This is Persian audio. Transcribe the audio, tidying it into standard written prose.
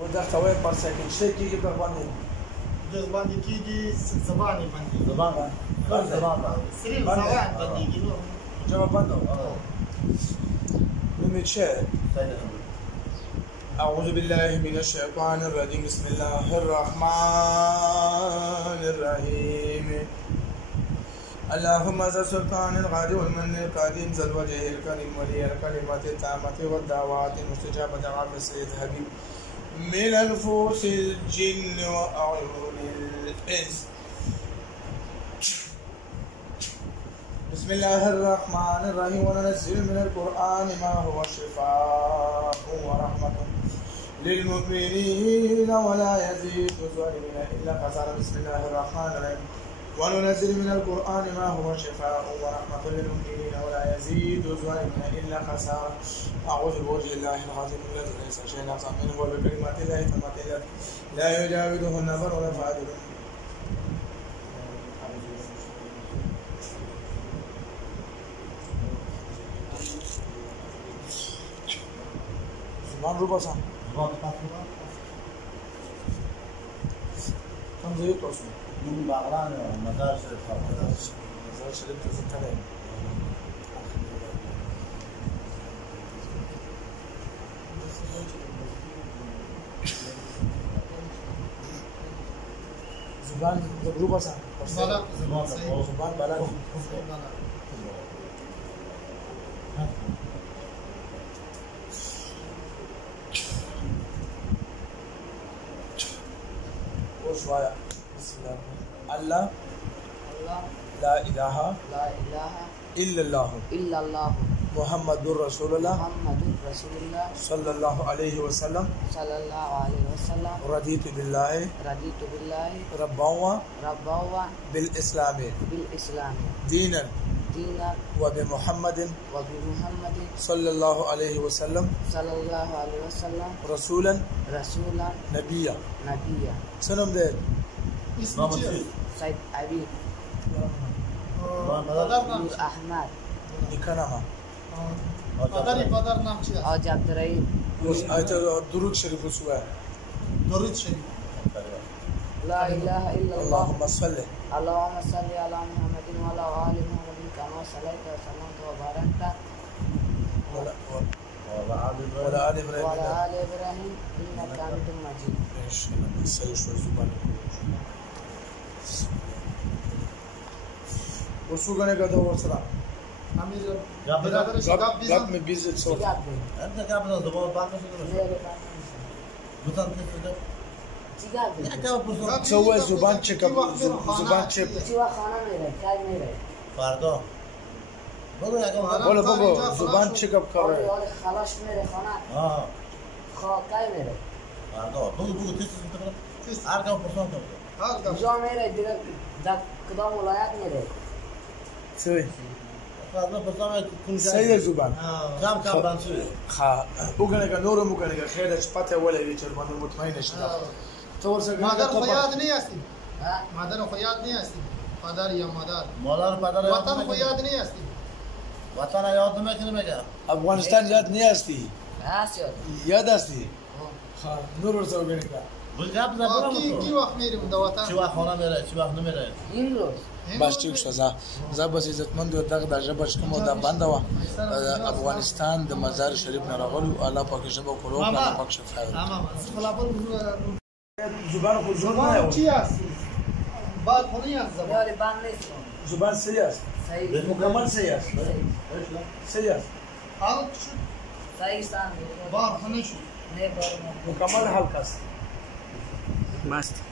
و دختوی پر ساکن چه کیږي په باندې د باندې کیږي زبان باندې زبان سری زبان باندې نو جواب بندو نمي چه أعوذ بالله من الشيطان الرجيم بسم الله الرحمن الرحيم اللهم ذا السلطان الغادي والمن القديم ذا الوجه الكريم ولي الكلمات التامة والدعوات المستجابة عبد السيد حبيب من الفوس الجن وأعين الإنس بسم الله الرحمن الرحيم وننزل من القرآن ما هو شفاء ورحمة للمؤمنين ولا يزيد الظالمين إلا خسارة بسم الله الرحمن الرحيم وننزل من القرآن ما هو شفاء ورحمة للمؤمنين ولا يزيد الظالمين إلا خسارة أعوذ بوجه الله العظيم الذي ليس شيء أعظم منه وبكلمات الله التامة لا يجاوزهن بر ولا فاجر زمان رو بسان كم زي توصل من باغران مزار شريف مزار شريف تزكى زبان زبروبة سان زبان بلد وشوية بسم الله لا إله إلا الله محمد رسول الله صلى الله عليه وسلم رضيت بالله ربا بالإسلام دينا وبمحمد صلى الله عليه وسلم رسولا نبيا سلام ده اسمه سيد أبي نور أحمد نكنما قدر نام چی است؟ آج عبدالرحیم آیت درود شریف سوره درود شریف لا إله إلا الله اللهم صل اللهم صل على محمد وعلى آل محمد كما صليت وسلمت وباركت وعلى آل إبراهيم إنك حميد مجيد. وسوغane ka do wasra امیر gap में visit so انت قاعد تدور باقي بطل سوى زبان check up زبان check فردا بگو बोलो بگو زبان check up कर रहे خلاص मेरे खाना हाँ काय मेरे فردا بگو تست هر کم پرسان کن جو मेरे दिल कदम उलायत मेरे سوي فردا پرسان کن سيد زبان کم بانسوی خا وګنه کا نور مو کنه خیر پته ولې وی چر باندې مطمئن شته تو ورسره مادر خیاد نه هستی مادر خیاد نه هستی پدر یا مادر مادر پدر وطن خیاد نه هستی وطن یاد نمیکنه افغانستان یاد نه هستی هست یاد هستی خا نور ورسره وګنه کا بلجاب زبان کی وقت میریم د وطن چی وقت خانه میره چی وقت نمیره این روز بس ټیک شو زه بس عزتمند یو دغه د ژبه کوم د بنده و افغانستان د مزار شریف نه راغلو الله پاک ژبه کولو الله پاک شفا زبان خو زبان چی است بعد خونی است زبان یاری بند نیست زبان صحیح است صحیح مکمل صحیح است صحیح است حال صحیح ستان بار خونی شو نه بار مکمل حلقه است مست